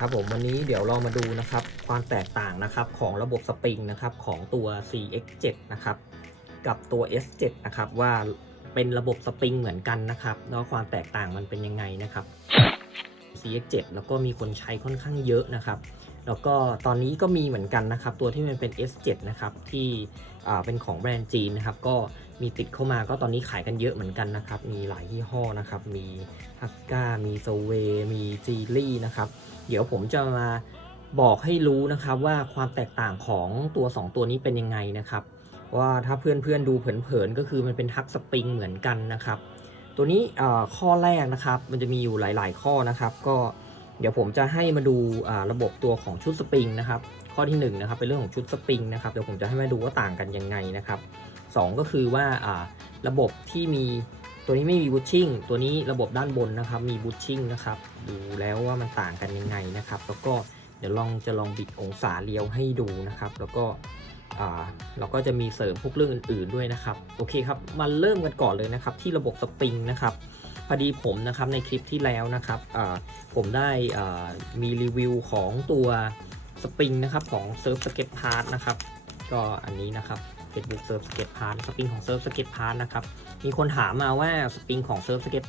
ครับผมวันนี้เดี๋ยวเรามาดูนะครับความแตกต่างนะครับของระบบสปริงนะครับของตัว CX7 นะครับกับตัว S7 นะครับว่าเป็นระบบสปริงเหมือนกันนะครับแล้วความแตกต่างมันเป็นยังไงนะครับ CX7 แล้วก็มีคนใช้ค่อนข้างเยอะนะครับแล้วก็ตอนนี้ก็มีเหมือนกันนะครับตัวที่มันเป็น S7 นะครับที่เป็นของแบรนด์จีนนะครับก็มีติดเข้ามาก็ตอนนี้ขายกันเยอะเหมือนกันนะครับมีหลายยี่ห้อนะครับมีฮัสก้ามีโซเวมีจีลี่นะครับเดี๋ยวผมจะมาบอกให้รู้นะครับว่าความแตกต่างของตัว2ตัวนี้เป็นยังไงนะครับว่าถ้าเพื่อนๆดูเผินๆก็คือมันเป็นทักสปริงเหมือนกันนะครับตัวนี้ข้อแรกนะครับมันจะมีอยู่หลายๆข้อนะครับก็เดี๋ยวผมจะให้มาดูระบบตัวของชุดสปริงนะครับข้อที่1นะครับเป็นเรื่องของชุดสปริงนะครับเดี๋ยวผมจะให้มาดูว่าต่างกันยังไงนะครับ2ก็คือว่าระบบที่มีตัวนี้ไม่มีบูชชิ่งตัวนี้ระบบด้านบนนะครับมีบูชชิ่งนะครับดูแล้วว่ามันต่างกันยังไงนะครับแล้วก็เดี๋ยวจะลองบิดองศาเลี้ยวให้ดูนะครับแล้วก็เราก็จะมีเสริมพวกเรื่องอื่นๆด้วยนะครับโอเคครับมาเริ่มกันก่อนเลยนะครับที่ระบบสปริงนะครับพอดีผมนะครับในคลิปที่แล้วนะครับผมได้มีรีวิวของตัวสปริงนะครับของ Surf Skate Park นะครับก็อันนี้นะครับ Facebook Surf Skate Park สปริงของ Surf Skate Park นะครับมีคนถามมาว่าสปริงของ Surf Skate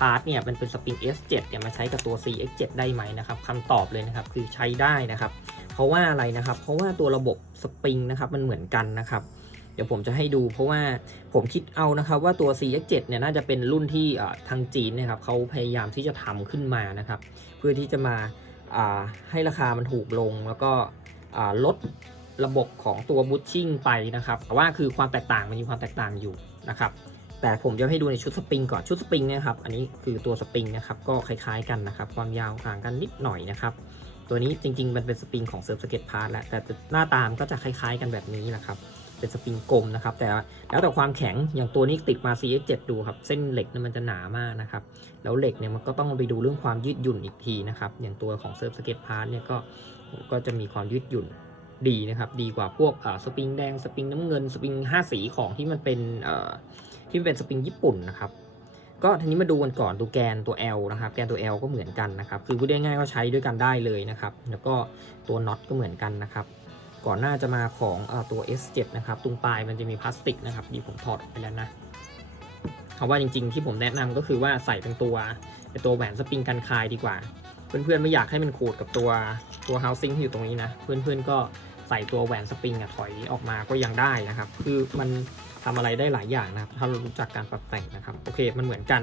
Park เนี่ยเป็นสปริง S7 เนี่ยมาใช้กับตัว CX7 ได้ไหมนะครับคำตอบเลยนะครับคือใช้ได้นะครับเพราะว่าอะไรนะครับเพราะว่าตัวระบบสปริงนะครับมันเหมือนกันนะครับเดี๋ยวผมจะให้ดูเพราะว่าผมคิดเอานะครับว่าตัว CX7 เนี่ยน่าจะเป็นรุ่นที่ทางจีนนะครับเขาพยายามที่จะทำขึ้นมานะครับเพื่อที่จะมาให้ราคามันถูกลงแล้วก็ลดระบบของตัวบูชชิ่งไปนะครับแต่ว่าคือความแตกต่างมันมีความแตกต่างอยู่นะครับแต่ผมจะให้ดูในชุดสปริงก่อนชุดสปริงเนี่ยครับอันนี้คือตัวสปริงนะครับก็คล้ายๆกันนะครับความยาวห่างกันนิดหน่อยนะครับตัวนี้จริงๆมันเป็นสปริงของ Surf Skate Park แหละแต่หน้าตามก็จะคล้ายๆกันแบบนี้นะครับเป็นสปริงกลมนะครับแต่แล้วแต่ความแข็งอย่างตัวนี้ติดมา CX7 ดูครับเส้นเหล็กเนี่ยมันจะหนามากนะครับแล้วเหล็กเนี่ยมันก็ต้องไปดูเรื่องความยืดหยุ่นอีกทีนะครับอย่างตัวของ Surf Skate Park เนี่ยก็จะมีความยืดหยุ่นดีนะครับดีกว่าพวกสปริงแดงสปริงน้ำเงินสปริง5สีของที่มันเป็นสปริงญี่ปุ่นนะครับก็ทีนี้มาดูกันก่อนดูแกนตัว L นะครับแกนตัว L ก็เหมือนกันนะครับคือพูดได้ง่ายก็ใช้ด้วยกันได้เลยนะครับแล้วก็ตัวน็อตก็เหมือนกันนะครับก่อนหน้าจะมาของตัว S7 นะครับตรงปลายมันจะมีพลาสติกนะครับดีผมถอดไปแล้วนะเพราะว่าจริงๆที่ผมแนะนำก็คือว่าใส่เป็นตัวแหวนสปริงกันคายดีกว่าเพื่อนๆไม่อยากให้มันขูดกับตัวhousing ที่อยู่ตรงนี้นะเพื่อนๆก็ใส่ตัวแหวนสปริงถอยออกมาก็ยังได้นะครับคือมันทำอะไรได้หลายอย่างนะครับถ้าเรารู้จักการปรับแต่งนะครับโอเคมันเหมือนกัน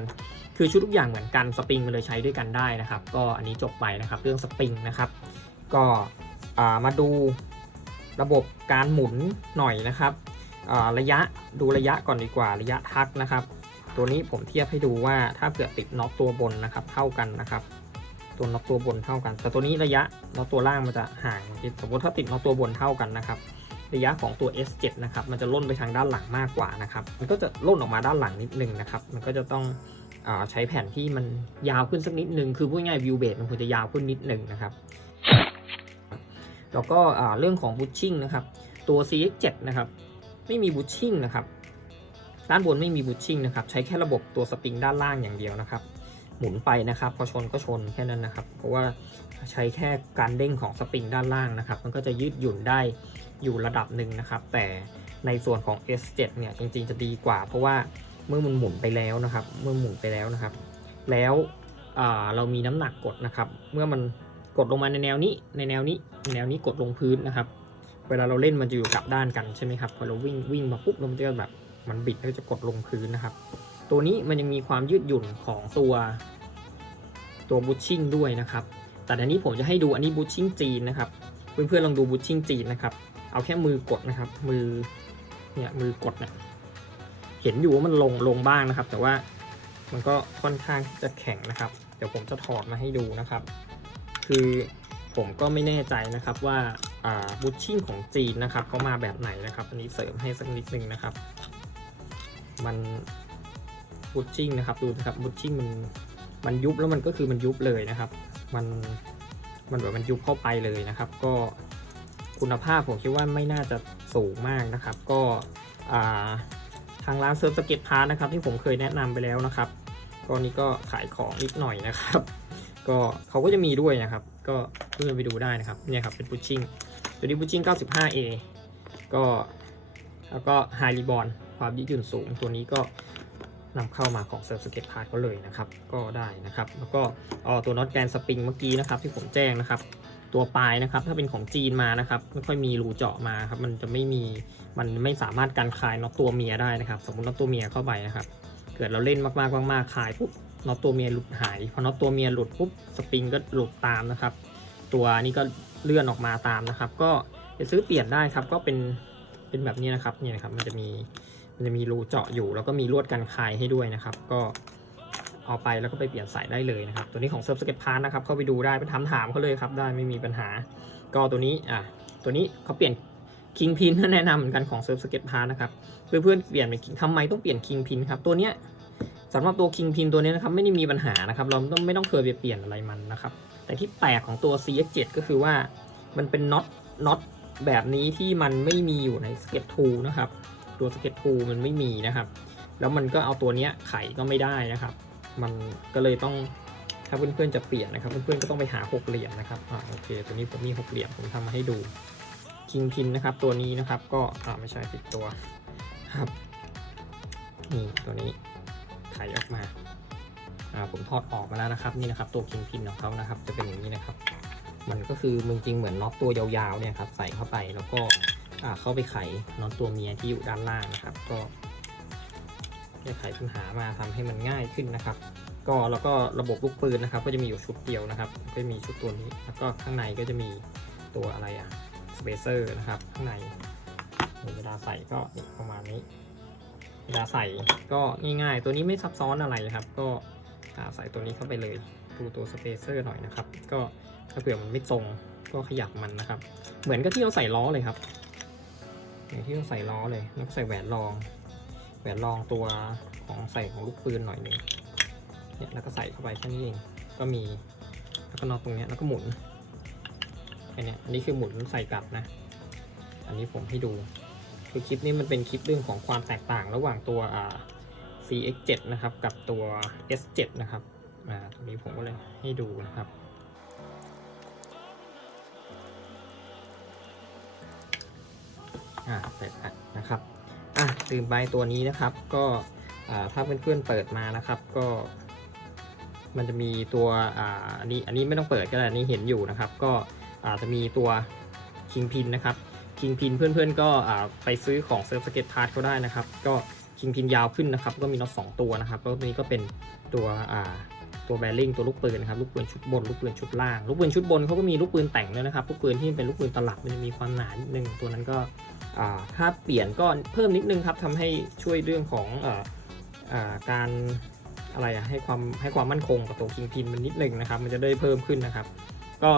คือชุดทุกอย่างเหมือนกันสปริงมันเลยใช้ด้วยกันได้นะครับก็อันนี้จบไปนะครับเรื่องสปริงนะครับก็มาดูระบบการหมุนหน่อยนะครับระยะก่อนดีกว่าระยะทักนะครับตัวนี้ผมเทียบให้ดูว่าถ้าเกิดติดน็อตตัวบนนะครับเท่ากันนะครับตัวน็อตตัวบนเท่ากันแต่ตัวนี้ระยะน็อตตัวล่างมันจะห่างสมมติถ้าติดน็อตตัวบนเท่ากันนะครับระยะของตัว S7 นะครับมันจะล่นไปทางด้านหลังมากกว่านะครับมันก็จะล่นออกมาด้านหลังนิดนึงนะครับมันก็จะต้องใช้แผ่นที่มันยาวขึ้นสักนิดนึงคือพูดง่ายวิวเบสมันควรจะยาวขึ้นนิดนึงนะครับแล้วก็เรื่องของบูชชิ่งนะครับตัว CX7 นะครับไม่มีบูชชิ่งนะครับด้านบนไม่มีบูชชิ่งนะครับใช้แค่ระบบตัวสปริงด้านล่างอย่างเดียวนะครับหมุนไปนะครับพอชนก็ชนแค่นั้นนะครับเพราะว่าใช้แค่การเด้งของสปริงด้านล่างนะครับมันก็จะยืดหยุ่นได้อยู่ระดับหนึ่งนะครับแต่ในส่วนของ S7 เนี่ยจริงๆจะดีกว่าเพราะว่าเมื่อมันหมุนไปแล้วนะครับแล้วเรามีน้ำหนักกดนะครับเมื่อมันกดลงมาในแนวนี้กดลงพื้นนะครับเวลาเราเล่นมันจะอยู่กับด้านกันใช่ไหมครับพอเราวิ่งมาปุ๊บมันจะแบบมันบิดแล้วจะกดลงพื้นนะครับตัวนี้มันยังมีความยืดหยุ่นของตัวบูชชิ่งด้วยนะครับแต่อันนี้ผมจะให้ดูอันนี้บูชชิ่งจีนนะครับเพื่อนๆลองดูบูชชิ่งจีนนะครับเอาแค่มือกดนะครับมือกดเนี่ยเห็นอยู่ว่ามันลงบ้างนะครับแต่ว่ามันก็ค่อนข้างจะแข็งนะครับเดี๋ยวผมจะถอดมาให้ดูนะครับคือผมก็ไม่แน่ใจนะครับว่าบูชชิ่งของจีนนะครับเขามาแบบไหนนะครับอันนี้เสริมให้สักนิดนึงนะครับมันบูชชิ่งนะครับดูนะครับบูชชิ่งมันยุบแล้วมันก็คือมันยุบเลยนะครับมันแบบมันยุบเข้าไปเลยนะครับก็คุณภาพผมคิดว่าไม่น่าจะสูงมากนะครับก็ทางร้านSurf Skate Parkนะครับที่ผมเคยแนะนำไปแล้วนะครับก็นี่ก็ขายของนิดหน่อยนะครับก็เขาก็จะมีด้วยนะครับก็ เพื่อนไปดูได้นะครับเนี่ยครับเป็นพุชชิ่งตัวนี้พุชชิ่ง 95A ก็แล้วก็ไฮรีบอนความยืดหยุ่นสูงตัวนี้ก็นำเข้ามาของเซิร์ฟสเก็ตพาร์ทก็เลยนะครับก็ได้นะครับแล้วก็ตัวน็อตแกนสปริงเมื่อกี้นะครับที่ผมแจ้งนะครับตัวปลายนะครับถ้าเป็นของจีนมานะครับไม่ค่อยมีรูเจาะมาครับมันจะมันไม่สามารถกันคลายน็อตตัวเมียได้นะครับสมมติน็อตตัวเมียเข้าไปนะครับเกิดเราเล่นมากคลายปุ๊บน็อตตัวเมียหลุดหายพอน็อตตัวเมียหลุดปุ๊บสปริงก็หลุดตามนะครับตัวนี้ก็เลื่อนออกมาตามนะครับก็ไปซื้อเปลี่ยนได้ครับก็เป็นแบบนี้นะครับนี่นะครับมันจะมีรูเจาะอยู่แล้วก็มีลวดกันคายให้ด้วยนะครับก็เอาไปแล้วก็ไปเปลี่ยนสายได้เลยนะครับตัวนี้ของ Surf Skate Park นะครับเข้าไปดูได้ไปถามเขาเลยครับได้ไม่มีปัญหาก็ตัวนี้ตัวนี้เขาเปลี่ยน King Pin แนะนำเหมือนกันของ Surf Skate Park นะครับเพื่อนๆเปลี่ยนเป็นทำไมต้องเปลี่ยน King Pin ครับตัวเนี้ยสำหรับตัว King Pin ตัวนี้นะครับไม่ได้มีปัญหานะครับเราไม่ต้องเคยไปเปลี่ยนอะไรมันนะครับแต่ที่แปลกของตัว CX7 ก็คือว่ามันเป็นน็อตแบบนี้ที่มันไม่มีอยู่ใน Skate 2 นะครับตัวสเก็ตทูมันไม่มีนะครับแล้วมันก็เอาตัวนี้ไขก็ไม่ได้นะครับมันก็เลยต้องถ้าเพื่อนๆจะเปลี่ยนนะครับเพื่อนๆก็ต้องไปหา6เหลี่ยมนะครับโอเคตัวนี้ผมมี6เหลี่ยมผมทำมาให้ดูคิงพินนะครับตัวนี้นะครับก็ไม่ใช่ผิดตัวครับนี่ตัวนี้ไขออกมาผมถอดออกมาแล้วนะครับนี่นะครับตัวคิงพินของเขานะครับจะเป็นอย่างนี้นะครับมันก็คือจริงๆเหมือนน็อตตัวยาวๆเนี่ยครับใส่เข้าไปแล้วก็เข้าไปไขน็อตตัวเมียที่อยู่ด้านล่างนะครับก็แก้ไขปัญหามาทำให้มันง่ายขึ้นนะครับก็แล้วก็ระบบลูกปืนนะครับก็จะมีอยู่ชุดเดียวนะครับก็มีชุดตัวนี้แล้วก็ข้างในก็จะมีตัวอะไรสเปเซอร์นะครับข้างในเวลาใส่ก็ประมาณนี้เวลาใส่ก็ง่ายๆตัวนี้ไม่ซับซ้อนอะไรครับก็ใส่ตัวนี้เข้าไปเลยดูตัวสเปเซอร์หน่อยนะครับก็ถ้าเผื่อมันไม่ตรงก็ขยับมันนะครับเหมือนกับที่เราใส่ล้อเลยครับอย่างที่เราใส่ล้อเลยแล้วก็ใส่แหวนรองตัวของใส่ของลูกปืนหน่อยหนึ่งเนี่ยแล้วก็ใส่เข้าไปแค่นี้เองก็มีแล้วก็น็อตตรงนี้แล้วก็หมุนแค่นี้อันนี้คือหมุนใส่กลับนะอันนี้ผมให้ดูคือคลิปนี้มันเป็นคลิปเรื่องของความแตกต่างระหว่างตัวCX7 นะครับกับตัว S7 นะครับตรงนี้ผมก็เลยให้ดูนะครับเปิดนะครับลืมไปตัวนี้นะครับก็ถ้าเพื่อนๆเปิดมานะครับก็มันจะมีตัวอันนี้ไม่ต้องเปิดก็ได้อันนี้เห็นอยู่นะครับก็จะมีตัว King Pin นะครับ King Pin เพื่อนๆก็ไปซื้อของ Surf Skate Park เขาได้นะครับก็ King Pin ยาวขึ้นนะครับก็มีน็อต2ตัวนะครับแล้วตัวนี้ก็เป็นตัวแบริ่งตัวลูกปืนนะครับลูกปืนชุดบนลูกปืนชุดล่างลูกปืนชุดบนเขาก็มีลูกปืนแต่งด้วยนะครับลูกปืนที่เป็นลูกปืนตลับมันจะมีความหนานิดนึงตัวนั้นก็ถ้าเปลี่ยนก็เพิ่มนิดนึงครับทำให้ช่วยเรื่องของการอะไรให้ความมั่นคงกับตัวคิงพินมันนิดนึงนะครับมันจะได้เพิ่มขึ้นนะครับก็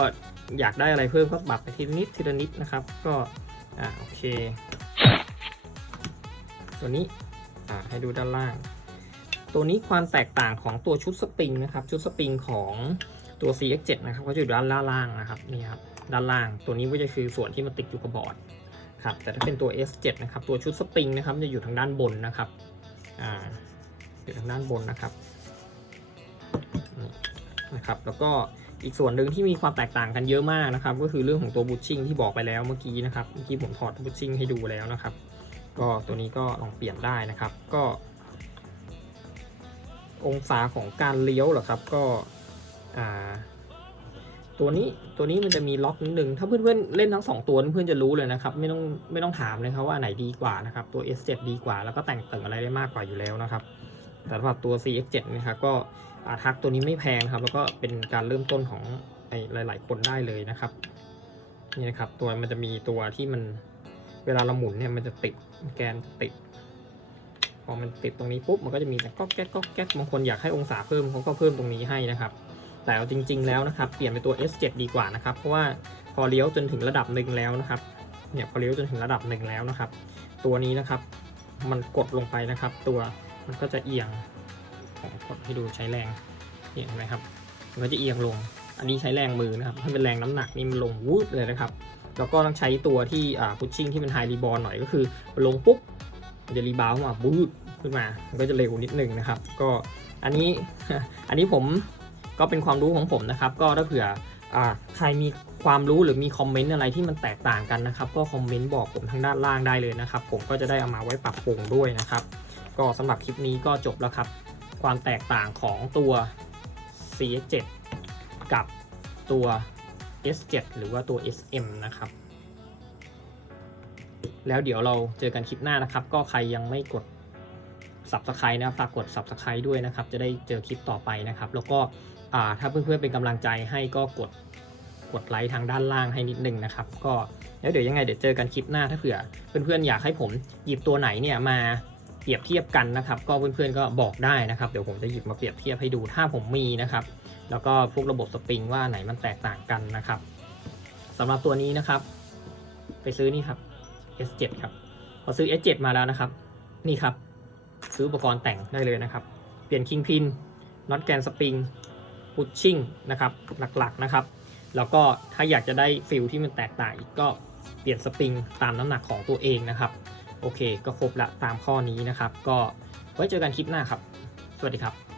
อยากได้อะไรเพิ่มก็ปรับไปทีละนิดนะครับก็โอเคตัวนี้ให้ดูด้านล่างตัวนี้ความแตกต่างของตัวชุดสปริงนะครับชุดสปริงของตัว CX7 นะครับก็จะอยู่ด้านล่างนะครับนี่ครับด้านล่างตัวนี้ก็จะคือส่วนที่มันติดอยู่กับบอร์ดครับแต่ถ้าเป็นตัว S7 นะครับตัวชุดสปริงนะครับจะอยู่ทางด้านบนนะครับอยู่ทางด้านบนนะครับแล้วก็อีกส่วนหนึ่งที่มีความแตกต่างกันเยอะมากนะครับก็คือเรื่องของตัวบูชชิ่งที่บอกไปแล้วเมื่อกี้นะครับเมื่อกี้ผมถอดบูชชิ่งให้ดูแล้วนะครับก็ตัวนี้ก็ลองเปลี่ยนได้นะครับก็องศาของการเลี้ยวเหรอครับก็ตัวนี้มันจะมีล็อกนิดนึงถ้าเพื่อนๆเล่นทั้ง2ตัวเพื่อนจะรู้เลยนะครับไม่ต้องถามเลยครับว่าไหนดีกว่านะครับตัว S7 ดีกว่าแล้วก็แต่งเติมอะไรได้มากกว่าอยู่แล้วนะครับแต่สำหรับตัว CX7 นะครับก็ทักตัวนี้ไม่แพงครับแล้วก็เป็นการเริ่มต้นของหลายๆคนได้เลยนะครับนี่นะครับตัวมันจะมีตัวที่มันเวลาเราหมุนเนี่ยมันจะติดแกนติดพอมันติดตรงนี้ปุ๊บมันก็จะมีแต่ก๊อกแก๊กบางคนอยากให้องศาเพิ่มเขาก็เพิ่มตรงนี้ให้นะครับแต่เอาจริงๆแล้วนะครับเปลี่ยนเป็นตัว S7 ดีกว่านะครับเพราะว่าพอเลี้ยวจนถึงระดับหนึ่งแล้วนะครับเนี่ยพอเลี้ยวจนถึงระดับหนึ่งแล้วนะครับตัวนี้นะครับมันกดลงไปนะครับตัวมันก็จะเอียงผมกดให้ดูใช้แรงเห็นไหมครับมันก็จะเอียงลงอันนี้ใช้แรงมือนะครับถ้าเป็นแรงน้ำหนักนี่มันลงวูบเลยนะครับแล้วก็ต้องใช้ตัวที่พุชชิ่งที่เป็นไฮรีบอลหน่อยก็คือลงปุ๊บมันจะรีบาวมาบู๊ดขึ้นมามันก็จะเร็วนิดนึงนะครับก็อันนี้ผมก็เป็นความรู้ของผมนะครับก็ถ้าเผื่อ ใครมีความรู้หรือมีคอมเมนต์อะไรที่มันแตกต่างกันนะครับก็คอมเมนต์บอกผมทางด้านล่างได้เลยนะครับผมก็จะได้เอามาไว้ปรับปรุงด้วยนะครับก็สำหรับคลิปนี้ก็จบแล้วครับความแตกต่างของตัว CX7 กับตัว S7 หรือว่าตัว SM นะครับแล้วเดี๋ยวเราเจอกันคลิปหน้านะครับก็ใครยังไม่กด Subscribe นะฝากกด Subscribe ด้วยนะครับจะได้เจอคลิปต่อไปนะครับแล้วก็ถ้าเพื่อนๆเป็นกำลังใจให้ก็กดไลค์ทางด้านล่างให้นิดนึงนะครับก็แล้วเดี๋ยวยังไงเดี๋ยวเจอกันคลิปหน้าถ้าเผื่อเพื่อนๆอยากให้ผมหยิบตัวไหนเนี่ยมาเปรียบเทียบกันนะครับก็เพื่อนๆก็บอกได้นะครับเดี๋ยวผมจะหยิบมาเปรียบเทียบให้ดูถ้าผมมีนะครับแล้วก็พวกระบบสปริงว่าไหนมันแตกต่างกันนะครับสำหรับตัวนี้นะครับไปซื้อนี่ครับ S7 ครับพอซื้อ S7 มาแล้วนะครับนี่ครับซื้ออุปกรณ์แต่งได้เลยนะครับเปลี่ยนคิงพินน็อตแกนสปริงพุชชิ่งนะครับหลักๆนะครับแล้วก็ถ้าอยากจะได้ฟิลที่มันแตกต่างอีกก็เปลี่ยนสปริงตามน้ำหนักของตัวเองนะครับโอเคก็ครบละตามข้อนี้นะครับก็ไว้เจอกันคลิปหน้าครับสวัสดีครับ